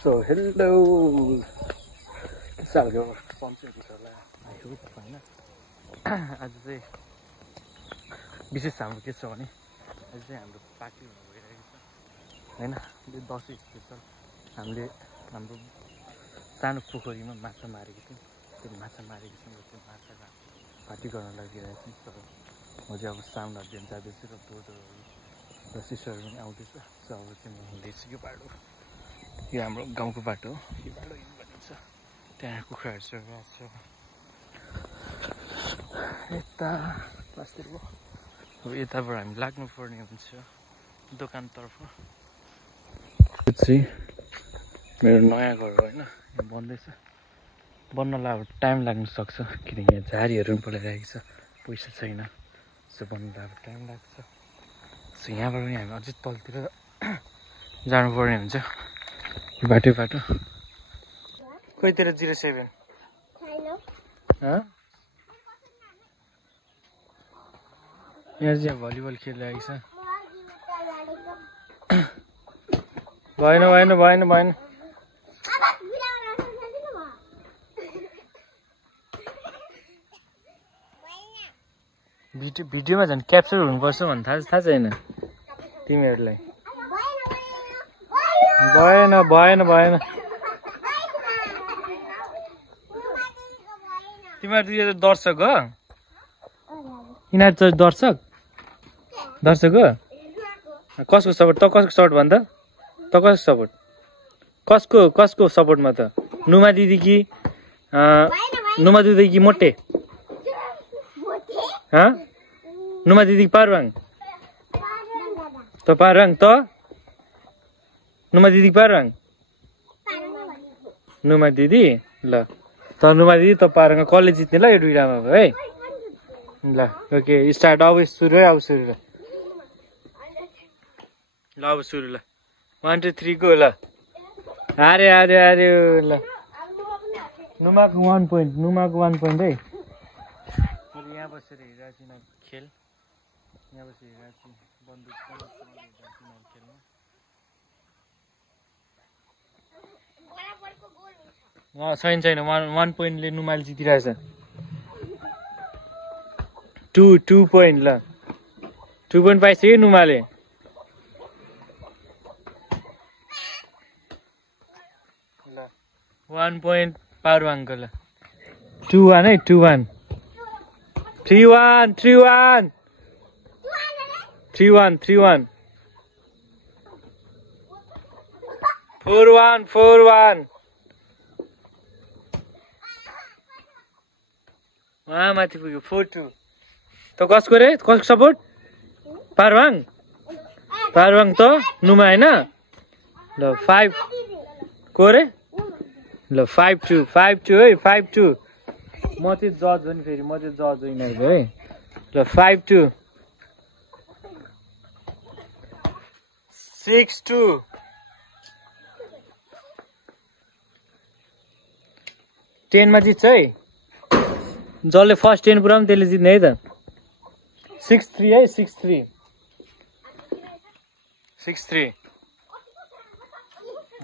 so hello के खालको सन्चै छ होला आई होप होइन आज चाहिँ विशेष हाम्रो के छ भने आज चाहिँ हाम्रो पार्टी हुनु गइरहेको छ होइन दसैँ स्पेसल हामीले हाम्रो सानो पोखरीमा माछा मारेको थियौँ त्यो माछा मारेको छौँ र त्यो माछाको पार्टी गर्न लागिरहेको छौँ म चाहिँ अब साउन्डहरू दिनु जाँदैछु र ब्रोडरहरू र सिस्टरहरू पनि आउँदैछ सो अब चाहिँ म हुँदैछु यो बाटो यो हाम्रो गाउँको बाटो हो यो बाटो हिँड्नु भनिन्छ त्यहाँ कुखुराहरू चढिरहेको छ यता प्लास्टिक हो अब यताबाट हामी लाग्नुपर्ने हुन्छ दोकानतर्फ यो चाहिँ मेरो नयाँ घर हो होइन बन्दैछ बन्नलाई अब टाइम लाग्न सक्छ किनकि यहाँ झारीहरू पनि पलाइरहेको छ पैसा छैन सो बन्नलाई अब टाइम लाग्छ सो यहाँबाट पनि हामी अझै तलतिर जानुपर्ने हुन्छ यो बाटो कहितिर 07 यहाँ चाहिँ भलिबल खेलिरहेको छ भएन भिडियोमा झन् क्याप्चर हुनुपर्छ भन्ने थाहा छैन तिमीहरूलाई भएन तिमीहरू दुई दर्शक हो यिनीहरू चाहिँ दर्शक हो कसको सपोर्ट त कसको सपोर्ट भन्दा त कसको सपोर्ट कसको सपोर्टमा त नुमा दिदी कि मोटे नुमा दिदी पारवाङ त पारवाङ त नुमा दिदी पारवाङ नुमा दिदी ल त नुमा दिदी त पारवाङ कसले जित्ने ल यो दुइटामा है ल ओके स्टार्ट अब सुरु है अब सुरु ल 1 2 3 गो ल अरे ल नुमाको 1 पोइन्ट है मैले यहाँ बसेर हेरिरहेको छु खेल यहाँ बसेर हेरिरहेको छु बन्दुक छैन 1 पोइन्टले नुमाले जितिरहेछ 2 पोइन्ट ल 2 पोइन्ट पाइसक्यो नुमाले ल 1 पोइन्ट पारुवाङको ल 2-1 है 2-1 3-1 4-1 माथि पुग्यो 4-2 त कसको रे कसको सपोर्ट पारुवाङ त नुमा होइन ल 5 को रे ल 5-2 है 5-2 म चाहिँ जज हो नि फेरि म चाहिँ जज हो यिनीहरूको है ल 5-2 6-2 10 मा जित्छ है जसले फर्स्ट 10 पुऱ्याउँ त्यसले जित्ने है त 6-3 है 6-3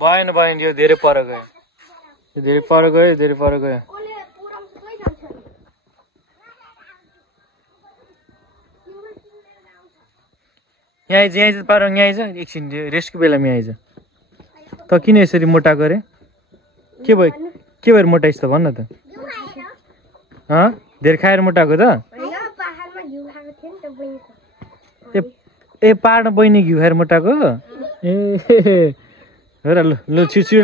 भएन यो धेरै पर गयो यहाँ आइज पारङ यहाँ आइज एकछिन रेस्टको बेलामा यहाँ आइज त किन यसरी मोटाएको रे के भएर मोटाइस् त भन्न त धेरै खाएर मोटाएको त ए पाहाडमा बहिनी घिउ खाएर मोटाएको ए हो र ल छिर्छु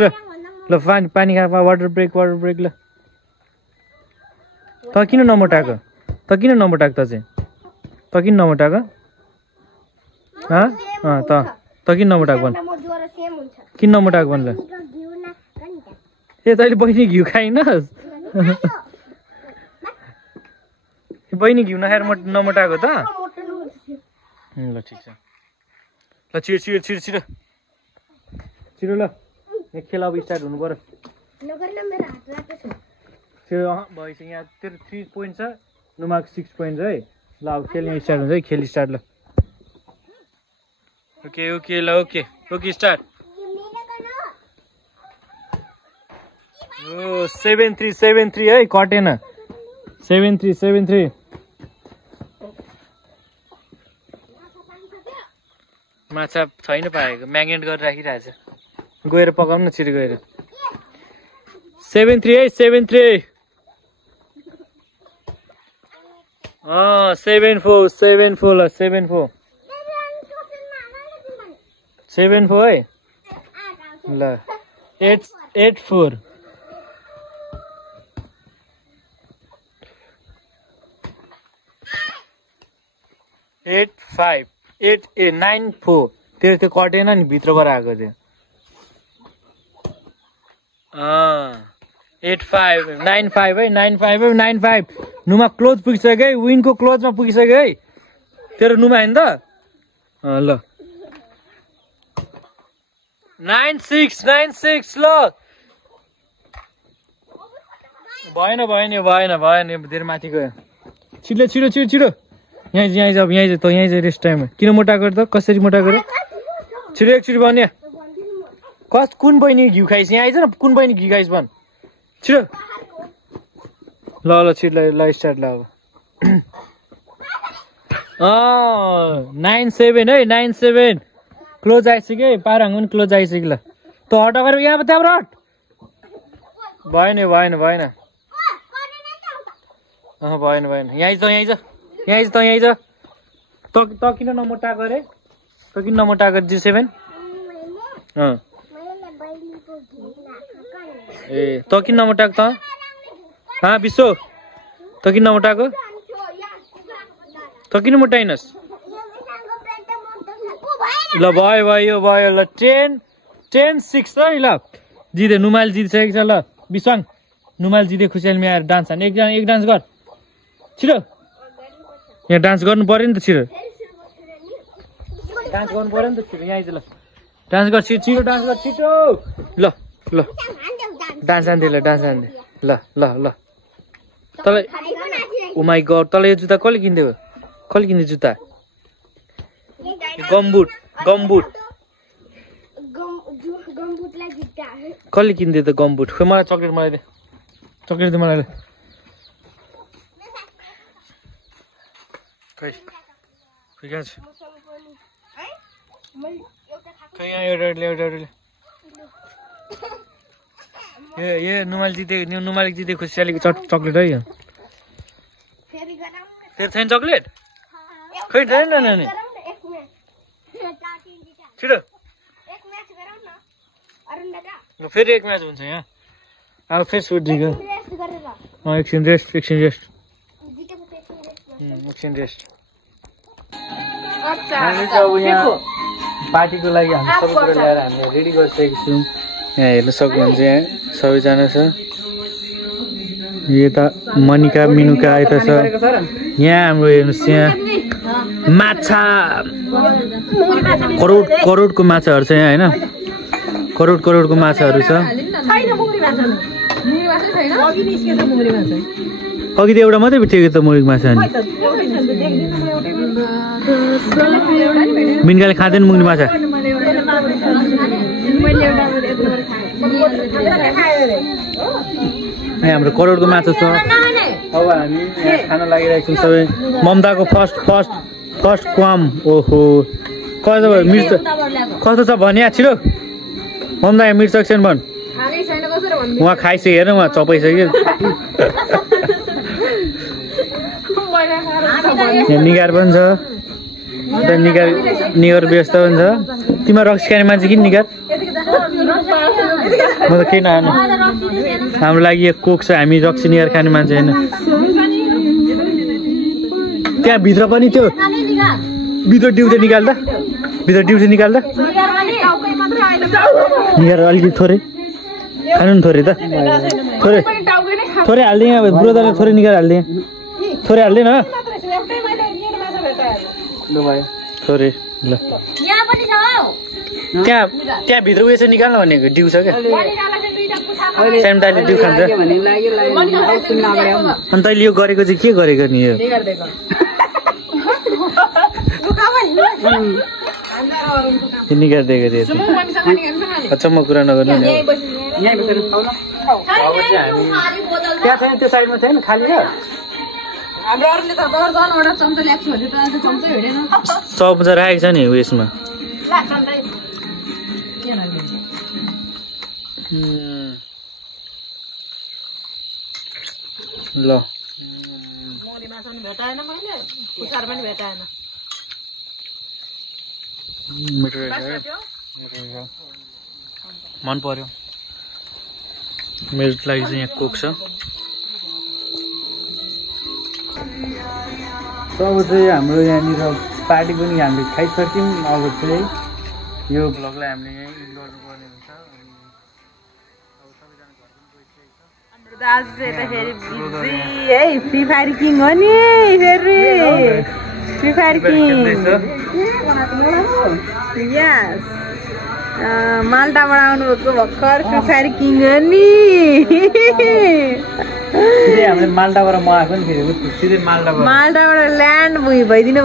ल पानी खा वाटर ब्रेक ल त किन नमोटाएको त किन नमोटाएको त किन नमोटाएको त किन नमोटाएको भन् किन नमोटाएको भन् ल ए तैँले बहिनी घिउ खाइनस् बहिनी घिउ नखाएर नमोटाएको त ल ठिक छ ल छिरो ल खेल अब स्टार्ट हुनु पर्यो भइसक्यो यहाँ तेरो 3 पोइन्ट छ नुमाको 6 पोइन्ट है ल अब खेल्ने स्टार्ट हुन्छ है खेल स्टार्ट ल ओके ल ओके स्टार्ट ओ 7373 है कटेन 7373 माछा छैन पाएको म्याग्नेट गरेर राखिरहेछ गएर पकाउनु न छिटो गएर 73 है 73 74 74 ल 74 74 है ल 84 85 94 त्यो कटेन नि भित्रबाट आएको थियो 85 95 है 95 है 95 नुमा क्लोज पुगिसक्यो है विनको क्लोजमा पुगिसक्यो है तेरो नुमा हैन त ल 96 ल भएन धेरै माथि गयो छिटो यहीँ जा रेस्ट टाइममा किन मोटा गर त कसरी मोटा गर छिटो एकचोटि भन्ने कुन बहिनी घिउ खाइस यहाँ आइज न कुन बहिनी घिउ खाइस भन् छिटो ल छिटो ल स्टार्ट ल अब 97 है 97 क्लोज आइसक्यो है पाराङ पनि क्लोज आइसक्यो ल त हट गरेर यहाँ त्यहाँबाट हट भएन भएन यहीँ छ त किन नमोटा गरे G7 ए त किन नमोटाको त विश्व त किन नमोटाको त किन मोटाइनस् ल भयो ल 10-6 है ल जिते नुमाल जितिसकेको छ ल विश्वाङ नुमाल जिते खुसियालमा आएर डान्स हान् एक डान्स गर छिटो यहाँ डान्स गर्नु पर्यो नि त छिटो डान्स गर्नु पर्यो नि त छिटो यहाँ आइज ल डान्स गर छिटो डान्स गर छिटो ल डान्स हान्दै ल तँलाई ओ माई गड तँलाई यो जुत्ता कसले किनिदियो जुत्ता गम्बुट कसले किनिदियो त गम्बुट खै मलाई चक्लेट दे मलाई ए नुमाल जिते खुसियालीको चक्लेट है तेरो छैन चक्लेट खै छैन नानी छिटो फेरि एक म्याच हुन्छ यहाँ अब फेरि सुटिङ एकछिन रेस्ट अब यहाँ पार्टीको लागि हामी सबै कुरा ल्याएर हामीले रेडी गरिसकेको छौँ यहाँ हेर्न सक्नुहुन्छ यहाँ सबैजना छ यता मनिका मिनुका यता छ यहाँ हाम्रो हेर्नुहोस् यहाँ माछा करोडको माछाहरू छ यहाँ होइन करोडको माछाहरू छ अघि त एउटा मात्रै भेटिएको त मुर्गी माछा नि मिनकाले खाँदैन मुर्गी माछा यहाँ हाम्रो करोडको माछा छ अब हामी यहाँ खान लागिरहेको छौँ सबै ममताको फर्स्ट क्वाम ओहो कस्तो छ भने छिटो ममता यहाँ मिर्च सेक्सन भन् उहाँ खाइसक्यो हेर्नु उहाँ चपाइसक्यो यहाँ निगार पनि छ निगार व्यवस्था पनि छ तिमीहरू रक्सी खाने मान्छे किन निगार म त केही नहानु हाम्रो लागि एक कोक छ हामी रक्सी निगार खाने मान्छे होइन त्यहाँ भित्र पनि त्यो भित्र ड्युटी निकाल्दा निगार अलिकति थोरै खानु नि थोरै त थोरै हालिदिएँ अब बुढोदाले थोरै निगार हालिदिएँ थोरै हालिदिएन थोरै ल त्यहाँ भित्र उयो चाहिँ निकाल्न भनेको डिउ छ क्या स्यामदाले डिउ खान्छ अनि तैँले यो गरेको चाहिँ के गरेको नि यो निकालिदिएको थियो अचम्म कुरा नगर्नु अब चाहिँ हामी त्यहाँ छैन त्यो साइडमा छैन खाली छ हाम्रो अरूले त दर्जनवटा चम्चा ल्याएको छु भने त आज चम्चा हिँडेन चम्चा राखेको छ नि उयसमा ल मोनी माछा पनि भेटाएन मैले कुचार पनि भेटाएन मन पर्यो मेरो लागि चाहिँ यहाँ कोक छ अब चाहिँ हाम्रो यहाँनिर पार्टी पनि हामीले खाइसक्यौँ अब चाहिँ यो भ्लगलाई हामीले यहीँ इन्ड गर्नुपर्ने हुन्छ आज चाहिँ यता फेरि बिजी है फ्री फायर किङ हो नि फेरि फ्री फायर किङ यस माल्टाबाट आउनुभएको भर्खर फ्री फायर किङ हो नि हामीले माल्टाबाट मगाएको नि फेरि सिधै माल्टाबाट ल्यान्ड भइदिनु